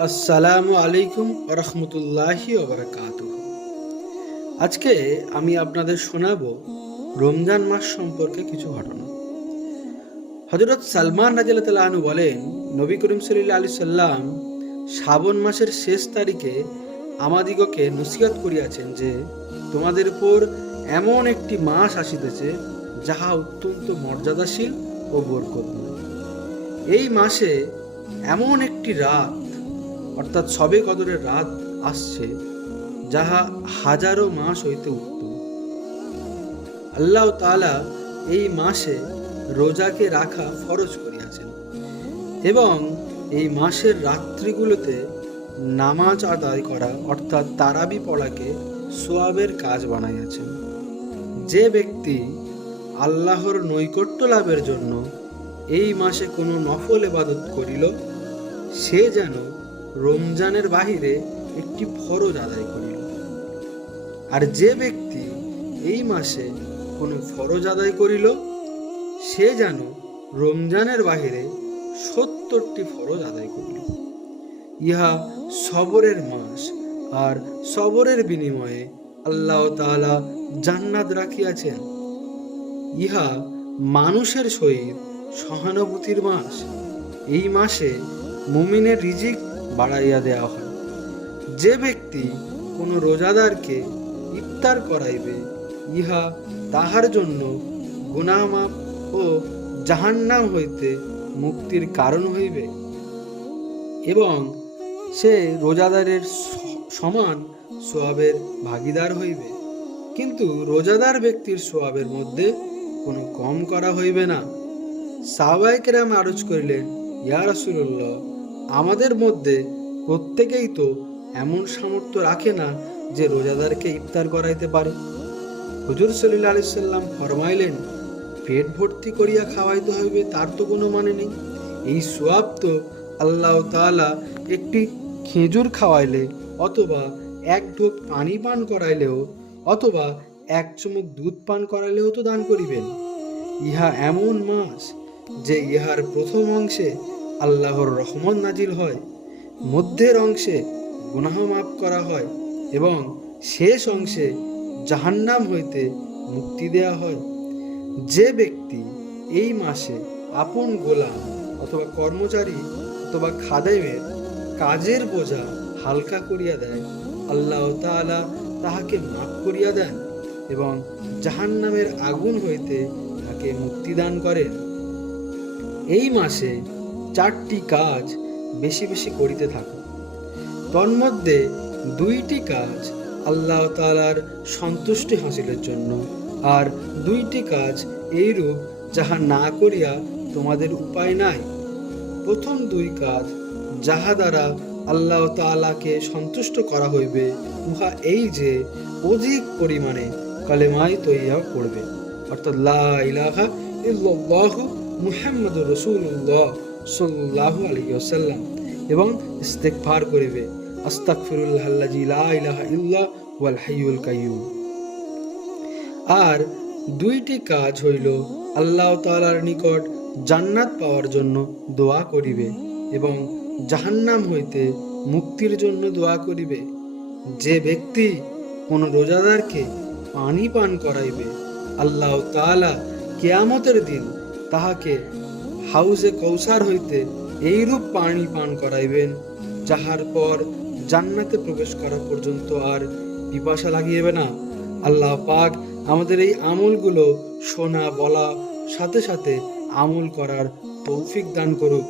আসসালামু আলাইকুম রহমতুল্লাহি আজকে আমি আপনাদের শোনাবো রমজান মাস সম্পর্কে কিছু ঘটনা। হজরত সালমান রাজি রাজিয়ালু বলেন, নবী করিম সাল্লাহ আলি সাল্লাম শ্রাবণ মাসের শেষ তারিখে আমাদিগকে নসিহত করিয়াছেন যে, তোমাদের উপর এমন একটি মাস আসিতেছে যাহা অত্যন্ত মর্যাদাশীল ও বরকতময়। এই মাসে এমন একটি রাত অর্থাৎ সবে কদরের রাত আসছে, যাহা হাজারো মাস হইতে উত্তম আল্লাহ তাআলা এই মাসে রোজাকে রাখা ফরজ করিয়াছেন এবং এই মাসের রাত্রিগুলোতে নামাজ আদায় করা, অর্থাৎ তারাবি পড়াকে সোয়াবের কাজ বানাইয়াছেন। যে ব্যক্তি আল্লাহর নৈকট্য লাভের জন্য এই মাসে কোনো নফল এবাদত করিল, সে যেন রমজানের বাহিরে একটি ফরজ আদায় করিল। আর যে ব্যক্তি এই মাসে কোনো ফরজ আদায় করিল, সে যেন রমজানের বাহিরে সত্তরটি ফরজ আদায় করিল। ইহা সবরের মাস আর সবরের বিনিময়ে আল্লাহ তাআলা জান্নাত রাখিয়াছেন। ইহা মানুষের সহিত সহানুভূতির মাস। এই মাসে মুমিনের রিজিক বাড়াইয়া দেওয়া হয়। যে ব্যক্তি কোনো রোজাদারকে ইফতার করাইবে, ইহা তাহার জন্য গুনামাপ ও জাহান্নাম হইতে মুক্তির কারণ হইবে এবং সে রোজাদারের সমান সোয়াবের ভাগিদার হইবে। কিন্তু রোজাদার ব্যক্তির সোয়াবের মধ্যে কোনো কম করা হইবে না। সাহবাইকেরাম আরজ করিলেন, ইয়া রাসূলুল্লাহ আমাদের মধ্যে প্রত্যেকেই তো এমন সামর্থ্য রাখে না যে রোজাদারকে ইফতার করাইতে পারে। হুজুর সল্লাহ আলি সাল্লাম ফরমাইলেন, পেট ভর্তি করিয়া খাওয়াইতে হইবে তার তো কোনো মানে নেই। এই সোয়াব তো আল্লাহ তাআলা একটি খেজুর খাওয়াইলে অথবা এক ঢোক পানি পান করাইলেও অথবা এক চুমুক দুধ পান করাইলেও তো দান করিবেন। ইহা এমন মাস যে ইহার প্রথম অংশে আল্লাহর রহমত নাজিল হয়, মধ্যের অংশে গুনাহ মাফ করা হয় এবং শেষ অংশে জাহান্নাম হইতে মুক্তি দেয়া হয়। যে ব্যক্তি এই মাসে আপন গোলাম অথবা কর্মচারী অথবা খাদেমের কাজের বোঝা হালকা করিয়া দেয়, আল্লাহ তাআলা তাহাকে মাফ করিয়া দেন এবং জাহান্নামের আগুন হইতে তাকে মুক্তি দান করেন। এই মাসে চারটি কাজ বেশি বেশি করিতে থাকো। তন্মধ্যে দুইটি কাজ আল্লাহ তাআলার সন্তুষ্টি হাসিলের জন্য আর দুইটি কাজ এইরূপ যাহা না করিয়া তোমাদের উপায় নাই। প্রথম দুই কাজ যাহা দ্বারা আল্লাহ তাআলাকে সন্তুষ্ট করা হইবে, উহা এই যে অধিক পরিমাণে কালেমাই তৈয়া করবে। অর্থাৎ লা মুহাম্মাদুর রাসূলুল্লাহ। সাল্লাল্লাহু আলাইহি ওয়াসাল্লাম, এবং ইস্তেগফার করিবে। ইলাহা ইল্লা ওয়াল কাইয়্যুম আর দুইটি কাজ হইল, আল্লাহ তাআলার নিকট জান্নাত পাওয়ার জন্য দোয়া করিবে এবং জাহান্নাম হইতে মুক্তির জন্য দোয়া করিবে। যে ব্যক্তি কোনো রোজাদারকে পানি পান করাইবে, আল্লাহ তাআলা কেয়ামতের দিন তাহাকে হাউজে কৌসার হইতে এইরূপ পানি পান করাইবেন, যাহার পর জান্নাতে প্রবেশ করা পর্যন্ত আর পিপাসা লাগিয়েবে না। আল্লাহ পাক আমাদের এই আমলগুলো শোনা, বলা, সাথে সাথে আমল করার তৌফিক দান করুক।